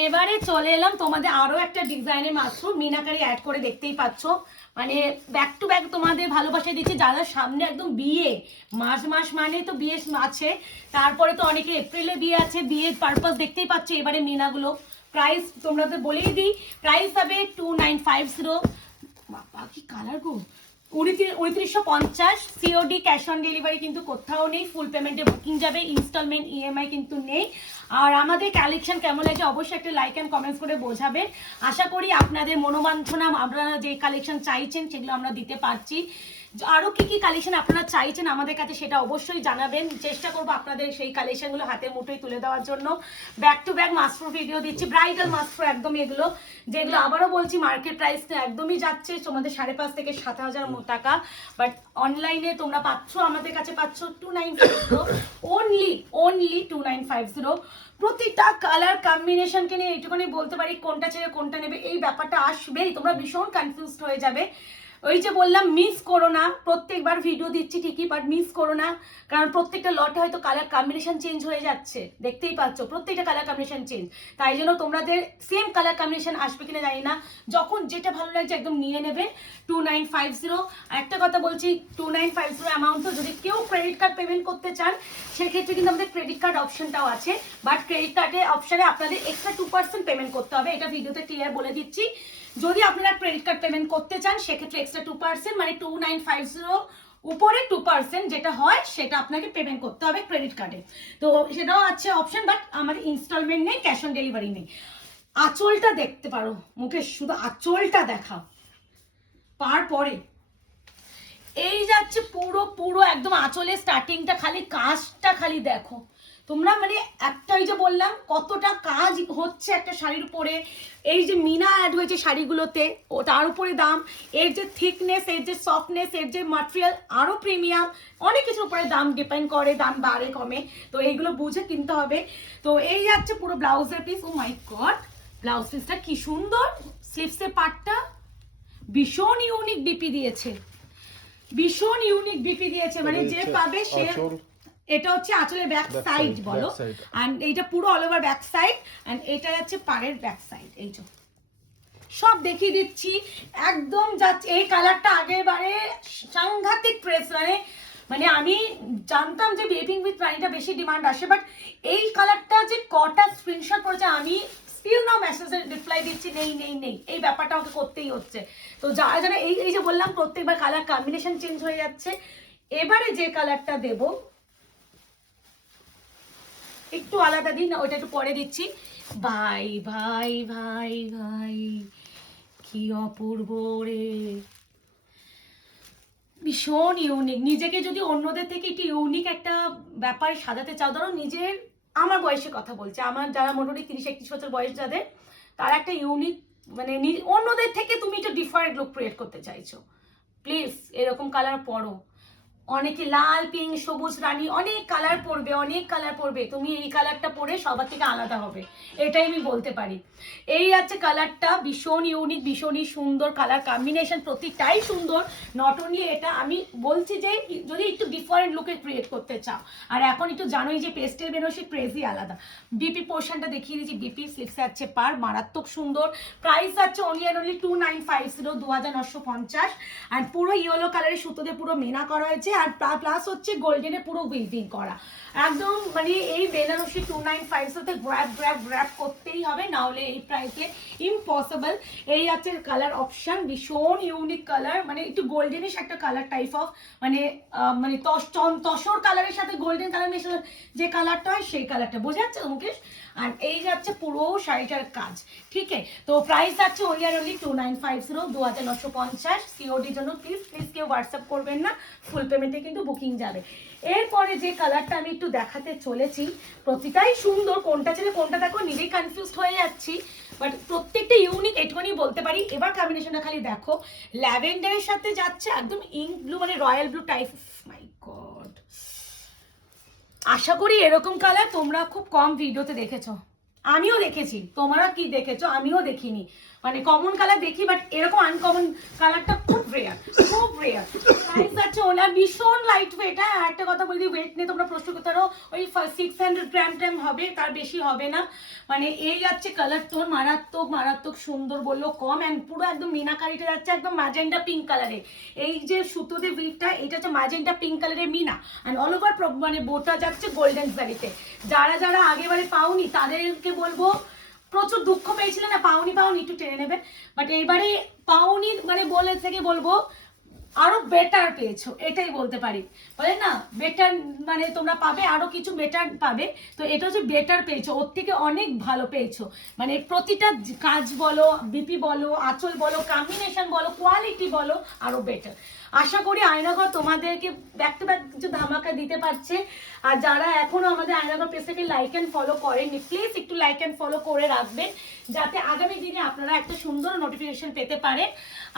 এবারে চলে এলাম তোমাদের আরো একটা ডিজাইনের মাশরুম মিনাকারি অ্যাড করে, দেখতেই পাচ্ছ। মানে ব্যাক টু ব্যাক তোমাদের ভালোবাসা দিচ্ছি। যারা সামনে একদম বিয়ে মাস মানে তো বিয়ে আছে, তারপরে তো অনেকে এপ্রিলে বিয়ে আছে, বিয়ের পারপাস দেখতেই পাচ্ছ। এবারে মিনাগুলো প্রাইস তোমাদের বলেই দিই, প্রাইস হবে 2950। বাবা কি colour go, 2950। COD cash on delivery কিন্তু কোথাও নেই, ফুল পেমেন্টে বুকিং যাবে, ইনস্টলমেন্ট ইএমআই কিন্তু নেই। আর আমাদের কালেকশন কেমন লাগে অবশ্যই একটা লাইক অ্যান্ড কমেন্টস করে বোঝাবেন। আশা করি আপনাদের মনোবাঞ্ছনা, আপনারা যে কালেকশন চাইছেন সেগুলো আমরা দিতে পারছি। আরও কি কি কালেকশন আপনারা চাইছেন আমাদের কাছে সেটা অবশ্যই জানাবেন, চেষ্টা করবো আপনাদের সেই কালেকশনগুলো হাতে মুঠোয় তুলে দেওয়ার জন্য। ব্যাক টু ব্যাক মাস্ট্রো ভিডিও দিচ্ছি, ব্রাইডাল মাস্ট্রো একদম এগুলো, যেগুলো আবারও বলছি মার্কেট প্রাইস একদমই যাচ্ছে তোমাদের 5,500 থেকে 7,000 টাকা, বাট অনলাইনে তোমরা পাচ্ছ, আমাদের কাছে পাচ্ছ 2950, অনলি 2950। প্রতিটা কালার কম্বিনেশনকে নিয়ে এইটুকুনি বলতে পারি, কোনটা ছেড়ে কোনটা নেবে এই ব্যাপারটা আসবেই, তোমরা ভীষণ কনফিউজড হয়ে যাবে। ওই যে বললাম মিস করো না, প্রত্যেকবার ভিডিও দিচ্ছি ঠিকই, বাট মিস করো না, কারণ প্রত্যেকটা লটে হয়তো কালার কম্বিনেশন চেঞ্জ হয়ে যাচ্ছে, দেখতেই পাচ্ছ প্রত্যেকটা কালার কম্বিনেশন চেঞ্জ। তাই জন্য তোমাদের সেম কালার কম্বিনেশন আসবে কিনা জানি না, যখন যেটা ভালো লাগছে একদম নিয়ে নেবে। 2950। একটা কথা বলছি, 2950 অ্যামাউন্ট, যদি কেউ ক্রেডিট কার্ড পেমেন্ট করতে চান সেক্ষেত্রে কিন্তু আমাদের ক্রেডিট কার্ড অপশনটাও আছে, বাট ক্রেডিট কার্ডের অপশনে আপনাদের এক্সট্রা 2% পেমেন্ট করতে হবে, এটা ভিডিওতে ক্লিয়ার বলে দিচ্ছি। যদি আপনারা ক্রেডিট কার্ড পেমেন্ট করতে চান সেক্ষেত্রে এক্সট্রা 2%, মানে 2950 উপরে 2% যেটা হয় সেটা আপনাকে পেমেন্ট করতে হবে ক্রেডিট কার্ডে। তো সেটাও আছে অপশন, বাট আমাদের ইনস্টলমেন্ট নেই, ক্যাশ অন ডেলিভারি নেই। আঁচলটা দেখতে পারো মুকেশ, শুধু আঁচলটা দেখা পার পরে এই যাচ্ছে পুরো একদম আঁচলের স্টার্টিংটা, খালি কাজটা খালি দেখো তোমরা, মানে একটা ওই যে বললাম কতটা কাজ হচ্ছে একটা শাড়ির উপরে। এই যে মিনা অ্যাড হয়েছে শাড়িগুলোতে, ও তার উপরে দাম, এর যে থিকনেস, এর যে সফটনেস, এর যে ম্যাটেরিয়াল আরও প্রিমিয়াম, অনেক কিছুর উপরে দাম ডিপেন্ড করে, দাম বাড়ে কমে, তো এইগুলো বুঝে কিনতে হবে। তো এই যাচ্ছে পুরো ব্লাউজের পিস। ও মাই গড, ব্লাউজ পিসটা কি সুন্দর, স্লিভসের পার্টটা ভীষণ ইউনিক বিপি দিয়েছে, ভীষণ ইউনিক বিপি দিয়েছে, মানে যে পাবে সে। এটা হচ্ছে আঁচলের ব্যাক সাইড বলো, এন্ড এইটা পুরো all over back side, and এটা যাচ্ছে পাড়ের ব্যাক সাইড। এই যে সব দেখিয়ে দিচ্ছি একদম যাচ্ছে। এই কালারটা আগের বারে সাংঘাতিক প্রেস, মানে আমি জানতাম যে বেবিং উইথ রানীটা বেশি ডিমান্ড আসে, বাট এই কালারটা যে কটা স্ক্রিনশট করেছে, আমি স্টিল নাও মেসেজের রিপ্লাই দিচ্ছি নেই, এই ব্যাপারটা আমাকে করতেই হচ্ছে। তো যারা যারা এই যে বললাম প্রত্যেকবার কালার কম্বিনেশন চেঞ্জ হয়ে যাচ্ছে, এবারে যে কালারটা দেবো একটু আলাদা দিন, ওইটা একটু পরে দিচ্ছি। ভাই ভাই ভাই ভাই কি অপূর্ব রে, ভীষণ ইউনিক। নিজেকে যদি অন্যদের থেকে একটু ইউনিক একটা ব্যাপারে সাজাতে চাও, ধরো নিজের, আমার বয়সের কথা বলছে, আমার যারা মোটামুটি 30-31 বছর বয়স যাদের, তারা একটা ইউনিক, মানে অন্যদের থেকে তুমি একটা ডিফারেন্ট লুক ক্রিয়েট করতে চাইছো, প্লিজ এরকম কালার পরো। অনেকে লাল, পিঙ্ক, সবুজ, রানী, অনেক কালার পরবে, তুমি এই কালারটা পরে সবার থেকে আলাদা হবে, এটাই আমি বলতে পারি। এই আছে কালারটা, ভীষণ ইউনিক, ভীষণই সুন্দর কালার কম্বিনেশন, প্রতিটাই সুন্দর। নট অনলি এটা, আমি বলছি যে যদি একটু ডিফারেন্ট লুকে ক্রিয়েট করতে চাও, আর এখন একটু জানোই যে পেস্টেল বেনারসি ক্রেজি আলাদা। বিপি পোর্শনটা দেখিয়ে দিচ্ছি, বিপি স্লিপস আছে পার, মারাত্মক সুন্দর। প্রাইস আছে অনলি 2950, 2950, আর পুরো ইয়েলো কালারের সুতোতে পুরো মেনা করা হয়েছে, আর প্লাস হচ্ছে গোল্ডেনে পুরো উইভিং করা একদম, মানে এই বেনারসি 2950 গ্র্যাব করতেই হবে, না হলে এই প্রাইসে ইম্পসিবল। এই আছে কালার অপশন, ভীষণ ইউনিক কালার, মানে একটু গোল্ডেনিশ একটা কালার টাইপ অফ, মানে তসর কালারের সাথে গোল্ডেন কালার মেশানো যে কালারটা হয় সেই কালারটা, বোঝা যাচ্ছে মুকেশ। আর এই যাচ্ছে পুরো শাড়িটার কাজ, ঠিক আছে। তো প্রাইস আছে অনলি 2950, 2950। সিওডির জন্য প্লিজ কেউ হোয়াটসঅ্যাপ করবেন না, ফুল পেমেন্টে কিন্তু বুকিং যাবে। এরপরে যে কালারটা আমি একটু দেখাতে চলেছি, প্রতিটাই সুন্দর, কোনটা ছেড়ে কোনটা দেখো নিজেই কনফিউজড হয়ে যাচ্ছি, বাট প্রত্যেকটা ইউনিক, এটুকুনি বলতে পারি। এবার কম্বিনেশনটা খালি দেখো, ল্যাভেন্ডারের সাথে যাচ্ছে একদম ইঙ্ক ব্লু, মানে রয়্যাল ব্লু টাইপ। মাই গড, আশা করি এরকম কালার তোমরা খুব কম ভিডিওতে দেখেছো, আমিও দেখেছি, তোমরা কি দেখেছো আমিও দেখিনি, মানে কমন কালার দেখি, বাট এরকম আনকমন কালারটা খুব রেয়ার, খুব রেয়ার। প্রাইস আছে ওনার ভীষণ লাইট ওয়েট। হ্যাঁ একটা কথা বলি, ওয়েট নিয়ে তোমরা প্রশ্ন করতে পারো, ওই 600 গ্রাম ট্যাম হবে, তার বেশি হবে না। মানে এই যাচ্ছে কালার টোন, মারাত্মক মারাত্মক সুন্দর বললো কম, অ্যান্ড পুরো একদম মিনাকারিটা যাচ্ছে একদম ম্যাজেন্ডা পিঙ্ক কালারে। এই যে সুতোতে উইভটা, এটা হচ্ছে ম্যাজেন্ডা পিঙ্ক কালারের মিনা, অ্যান্ড অল ওভার মানে বোটা যাচ্ছে গোল্ডেন জারিতে। যারা যারা আগেবারে পাওনি তাদেরকে বলবো, প্রচুর দুঃখ পেয়েছিলেন না পাওনি একটু টেনে নেবেন, বাট এইবারে পাওনি মানে বলে থেকে বলবো আরো বেটার পেয়েছো, এটাই বলতে পারি। বলে না বেটার মানে তোমরা পাবে আরো কিছু বেটার পাবে, তো এটা হচ্ছে বেটার পেয়েছো, ওর থেকে অনেক ভালো পেয়েছো। মানে প্রতিটা কাজ বলো, বিপি বলো, আঁচল বলো, কম্বিনেশন বলো, কোয়ালিটি বলো, আরো বেটার। আশা করি আয়নাঘর তোমাদেরকে ব্যাক টু ব্যাক কিছু ধামাকা দিতে পারছে। আর যারা এখনো আমাদের আয়নাঘর পেজটাকে লাইক অ্যান্ড ফলো করেননি, প্লিজ একটু লাইক অ্যান্ড ফলো করে রাখবেন, যাতে আগামী দিনে আপনারা একটা সুন্দর নোটিফিকেশন পেতে পারেন।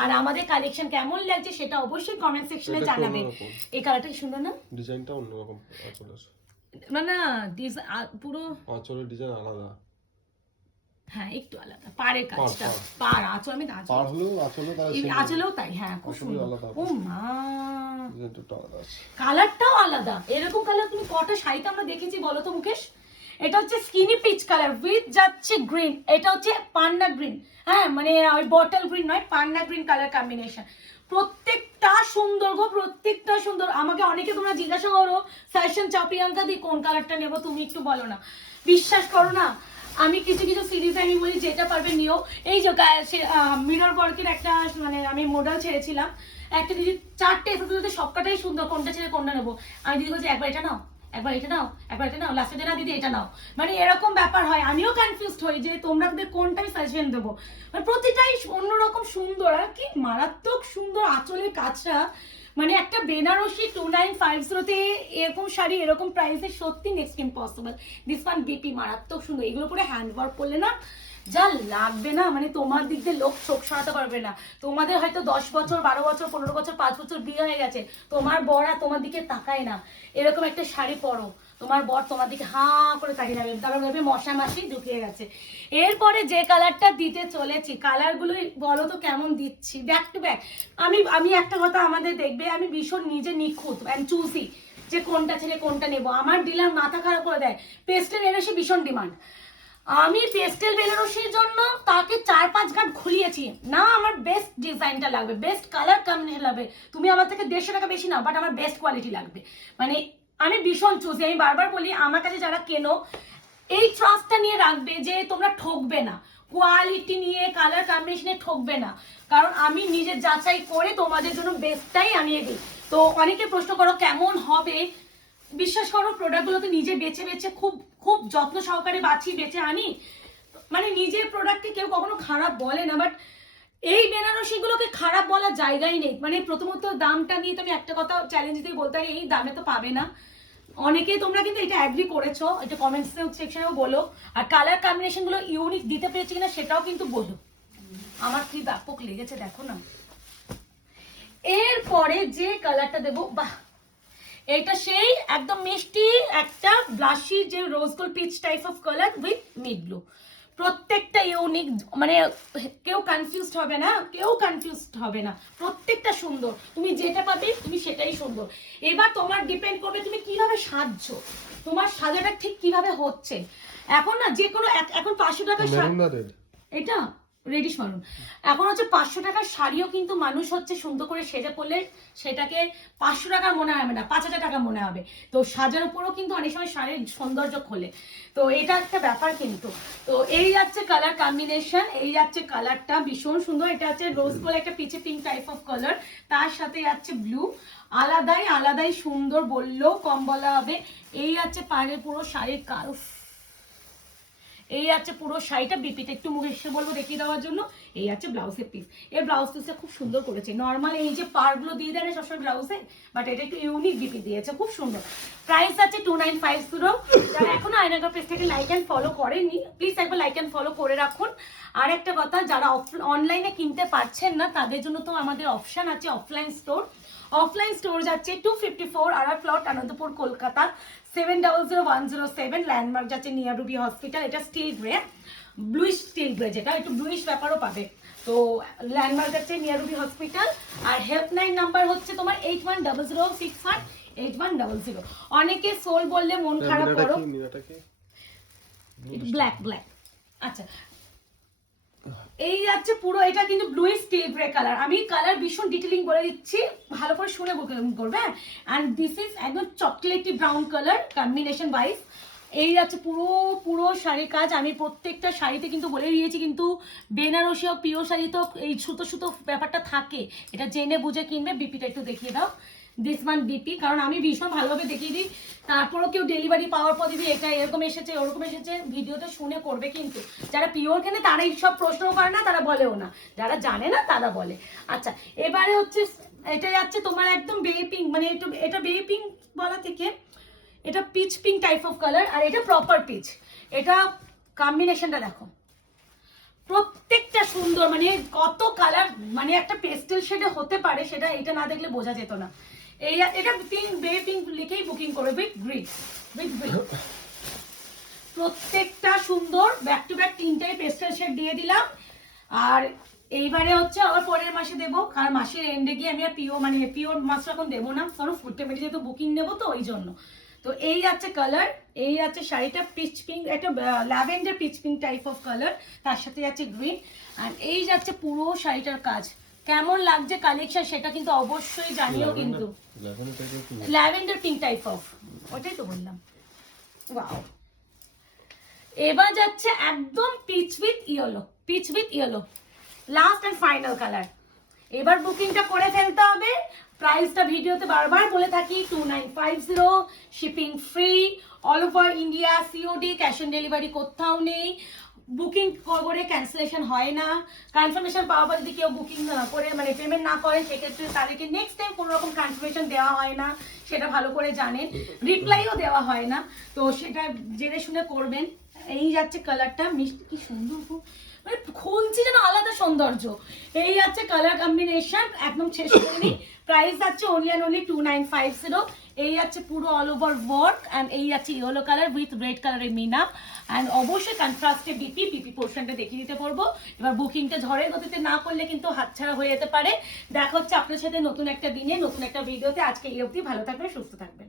আর আমাদের কালেকশন কেমন লাগছে সেটা অবশ্যই কমেন্ট সেকশনে জানাবেন। এই কালারটা কি সুন্দর না? ডিজাইনটা অন্যরকম আঁচলের, না পুরো আঁচলের ডিজাইন আলাদা। হ্যাঁ একটু আলাদা, পাড়ের কাজটা, পাড় আঁচল আমি পাড় হলো আঁচলেও তাই। হ্যাঁ খুব সুন্দর। ও মা, ডিজাইনটা আলাদা আছে, কালারটাও আলাদা। এরকম কালার তুমি কটা শাড়িতে আমরা দেখেছি বলো তো মুকেশ? এটা হচ্ছে স্কিনি পিচ কালার উইথ যাচ্ছে গ্রিন, এটা হচ্ছে পান্ডা গ্রিন। হ্যাঁ মানে ওই বটল গ্রিন নয়, পান্ডা গ্রিন কালার কম্বিনেশন। প্রত্যেকটা সুন্দর গো, প্রত্যেকটা সুন্দর। আমাকে অনেকে তোমরা জিজ্ঞাসা করো সাজেশন চাও প্রিয়াঙ্কা দি কোন কালারটা নেবো, তুমি একটু বলো না। বিশ্বাস করো না, আমি কিছু কিছু সিরিজে আমি বলি যেটা পারবে নিও। এই যে মিরর ওয়ার্কের একটা মানে আমি মডেল ছেড়েছিলাম, একটা দিদি 4টে এসে সবকটাই সুন্দর, কোনটা ছেড়ে কোনটা নেবো। আমি দিদি বলছি একবার এটা নাও, একবার এটা নাও, একবার এটা নাও, লাস্টে যে না দিদি এটা নাও। মানে এরকম ব্যাপার হয়, আমিও কনফিউজড হই যে তোমরা কোনটা আমি সাজেশন দেবো। মানে প্রতিটাই অন্যরকম সুন্দর, আর কি মারাত্মক সুন্দর আঁচলের কাজটা। মানে একটা বেনারসি 2950-তে এরকম শাড়ি এরকম প্রাইসে সত্যি next impossible. This one BP মারাত্মক সুন্দর। এগুলো পরে হ্যান্ড ওয়ার্ক করলে না যা লাগবে না, মানে তোমার দিক দিয়ে লোক চোখ সরাতে পারবে না। তোমাদের হয়তো 10 বছর 12 বছর 15 বছর 5 বছর বিয়ে হয়ে গেছে, তোমার বর আর তোমার দিকে তাকায় না, এরকম একটা শাড়ি পরো, তোমার বর তোমার দিকে হাঁ করে তাকিয়ে যাবে, তারপর ভেবে মশা মাসি ঢুকিয়ে গেছে। এরপরে যে কালারটা দিতে চলেছি, কালারগুলোই বলো তো কেমন দিচ্ছি, ব্যাক টু ব্যাক। আমি একটা কথা আমাদের দেখবে, আমি ভীষণ নিজে নিখুঁত অ্যান্ড চুজি যে কোনটা ছেড়ে কোনটা নেবো। আমার ডিলার মাথা খারাপ করে দেয়, পেস্টেল বেনারসি ভীষণ ডিমান্ড। আমি পেস্টেল বেনারসির জন্য তাকে 4-5 ঘাট খুলিয়েছি না, আমার বেস্ট ডিজাইনটা লাগবে, বেস্ট কালার কম্বিনেশন লাগবে। তুমি আমার থেকে 150 টাকা বেশি নাও, বাট আমার বেস্ট কোয়ালিটি লাগবে। মানে আমি ভীষণ চুজি। আমি বারবার বলি আমার কাছে যারা কেনো এই ট্রাস্টটা নিয়ে রাখবে যে তোমরা ঠকবে না, কোয়ালিটি নিয়ে কালার কম্বিনেশনে ঠকবে না, কারণ আমি নিজে যাচাই করে তোমাদের জন্য বেস্টটাই আনিয়ে দিই। তো অনেকে প্রশ্ন করো কেমন হবে, বিশ্বাস করো প্রোডাক্টগুলো তো নিজে বেছে বেছে খুব খুব যত্ন সহকারে বাছি বেছে আনি। মানে নিজের প্রোডাক্টকে কেউ কখনো খারাপ বলে না, বাট এই বেনারসিগুলোকে খারাপ বলার জায়গাই নেই। মানে প্রথমত দামটা নিয়ে তো আমি একটা কথা চ্যালেঞ্জ দিয়ে বলতে পারি, এই দামে তো পাবে না। অনেকেই তোমরা কিন্তু এটা অ্যাগ্রি করেছো, এটা কমেন্টস সেকশনেও বলো। আর কালার কম্বিনেশনগুলো ইউনিক দিতে পেরেছি কিনা সেটাও কিন্তু বলো। আমার কি ব্যাপক লেগেছে দেখো না। এরপরে যে কালারটা দেবো, বাহ এটা সেই একদম মিষ্টি একটা ব্লাশি যে rose gold peach type of colour with mid blue. প্রত্যেকটা ইউনিক, মানে কেউ কনফিউজড হবে না, কেউ কনফিউজড হবে না, প্রত্যেকটা সুন্দর। তুমি যেটা পাবে তুমি সেটাই সুন্দর। এবার তোমার ডিপেন্ড করবে তুমি কিভাবে সাজছো, তোমার সাজাটা ঠিক কিভাবে হচ্ছে। এখন না যে কোনো এখন 500 টাকার এটা রেডিশ মারুন, এখন হচ্ছে 500 টাকার শাড়িও কিন্তু মানুষ হচ্ছে সুন্দর করে সেজে পড়লে সেটাকে 500 টাকার মনে হবে না, 5000 টাকা মনে হবে। তো সাজার উপরও কিন্তু অনেক সময় শাড়ির সৌন্দর্য খোলে, তো এটা একটা ব্যাপার কিন্তু। তো এই যাচ্ছে কালার কম্বিনেশন, এই যাচ্ছে কালারটা ভীষণ সুন্দর। এটা হচ্ছে রোজ গোল্ড একটা পিচে পিঙ্ক টাইপ অফ কালার, তার সাথে যাচ্ছে ব্লু, আলাদাই আলাদাই সুন্দর বললেও কম বলা হবে। এই যাচ্ছে পাড়ের পুরো শাড়ির কারু, এই আছে পুরো শাড়িটা। বিপিটা একটু মুখে এসে বলবো দেখিয়ে দেওয়ার জন্য। এই আছে ব্লাউজের পিস, এই ব্লাউজ পিসটা খুব সুন্দর করেছে। নর্মাল এই যে পাড়গুলো দিয়ে দেয় না সবসময় ব্লাউজে, বাট এটা একটু ইউনিক বিপি দিয়েছে, খুব সুন্দর। প্রাইস আছে 2950। যারা এখনো আয়নাঘর পেজ থেকে লাইক অ্যান্ড ফলো করেনি প্লিজ একবার লাইক অ্যান্ড ফলো করে রাখুন। আর একটা কথা, যারা অনলাইনে কিনতে পারছেন না তাদের জন্য তো আমাদের অপশন আছে অফলাইন স্টোর। অফলাইন স্টোর যাচ্ছে 254 আরার প্লট, আনন্দপুর, কলকাতা 700107। ল্যান্ডমার্ক যাচ্ছে নিয়ার রুবি হসপিটাল। এটা still grey, bluish still grey, যেটা একটু ব্লুইশ ব্যাপারও পাবে। তো ল্যান্ডমার্ক আছে নিয়ারুবি হসপিটাল, আর হেল্পলাইন নাম্বার হচ্ছে তোমার 8100618100। অনেকে সোল বললে মন খারাপ করো, মিনাটা কি ব্ল্যাক ব্ল্যাক। আচ্ছা, এই যাচ্ছে পুরো, এটা কিন্তু ব্লু স্টিল গ্রে কালার। আমি কালার ভীষণ ডিটেলিং বলে দিচ্ছি, ভালো করে শুনে বুকিং করবে। অ্যান্ড দিস ইজ একদম chocolatey brown colour combination wise. এই যাচ্ছে পুরো পুরো শাড়ির কাজ। আমি প্রত্যেকটা শাড়িতে কিন্তু বলে দিয়েছি, কিন্তু বেনারসি ও পিওর শাড়ি তো এই সুতো সুতো ব্যাপারটা থাকে, এটা জেনে বুঝে কিনবে। বিপিটা একটু দেখিয়ে দাও, দিস ওয়ান বিপি, কারণ আমি ভীষণ ভালোভাবে দেখিয়ে দিই। তারপরেও কেউ ডেলিভারি পাওয়ার পর দিবি এটা এরকম এসেছে ওরকম এসেছে, ভিডিওতে শুনে করবে। কিন্তু যারা পিওর কেনে তারা এইসব প্রশ্নও করে না, তারা বলেও না, যারা জানে না তারা বলে। আচ্ছা, এবারে হচ্ছে এটা যাচ্ছে তোমার একদম বেবি পিঙ্ক, মানে এটা বেবি পিঙ্ক বলা থেকে এটা peach pink type of colour, আর এটা প্রপার পিচ। এটা কম্বিনেশনটা দেখো, প্রত্যেকটা সুন্দর, মানে কত কালার, মানে একটা পেস্টেল শেডে হতে পারে সেটা এটা না দেখলে বোঝা যেত না। এই এটা পিঙ্ক, বেবি পিঙ্ক লিখেই বুকিং করবে উইথ গ্রিন, প্রত্যেকটা সুন্দর। ব্যাক টু ব্যাক তিনটাই পেস্টেল শেড দিয়ে দিলাম। আর এইবারে হচ্ছে আবার পরের মাসে দেবো, কারণ মাসের এন্ডে গিয়ে আমি আর পিওর মাছ এখন দেবো না, কারণ ফুটতে মেটে যেহেতু বুকিং নেবো তো ওই জন্য। তো এই যাচ্ছে কালার, এই যাচ্ছে শাড়িটা পিচ পিঙ্ক, একটা lavender pitch pink type of colour, তার সাথে যাচ্ছে গ্রিন। আর এই যাচ্ছে পুরো শাড়িটার কাজ। কেমন লাগছে কালেকশন সেটা কিন্তু অবশ্যই জানিও। কিন্তু ল্যাভেন্ডার পিঙ্ক টাইপ অফ, ওটাই তো বললাম। ওয়াও, এবার যাচ্ছে একদম peach with yellow, last and final colour. এবার বুকিংটা করে ফেলতে হবে। প্রাইসটা ভিডিওতে বারবার বলে থাকি, 2950, shipping free, all over India, COD, cash on delivery কোথাও নেই। বুকিং করে ক্যান্সেলেশন হয় না। কনফার্মেশন পাওয়ার পর যদি কেউ বুকিং করে মানে পেমেন্ট না করে, সেক্ষেত্রে তাদেরকে নেক্সট টাইম কোনো রকম কনফার্মেশন দেওয়া হয় না, সেটা ভালো করে জানেন। রিপ্লাইও দেওয়া হয় না, তো সেটা জেনে শুনে করবেন। এই যাচ্ছে কালারটা, মিষ্টি কি সুন্দর, মানে খুলছি যেন আলাদা সৌন্দর্য। এই যাচ্ছে কালার কম্বিনেশন, একদম শেষ করে নিই। প্রাইস যাচ্ছে অনলি অ্যান্ড অনলি 2950। এই যাচ্ছে পুরো অল ওভার ওয়ার্ক, অ্যান্ড এই যাচ্ছে ইয়েলো কালার উইথ রেড কালারের মিনা, অ্যান্ড অবশ্যই কন্ট্রাস্টে বিপি পোর্শনটা দেখিয়ে দিতে পারবো। এবার বুকিংটা ঝড়ের গতিতে না করলে কিন্তু হাতছাড়া হয়ে যেতে পারে। দেখা হচ্ছে আপনার সাথে নতুন একটা দিনে নতুন একটা ভিডিওতে। আজকে এই অবধি, ভালো থাকবেন, সুস্থ থাকবেন।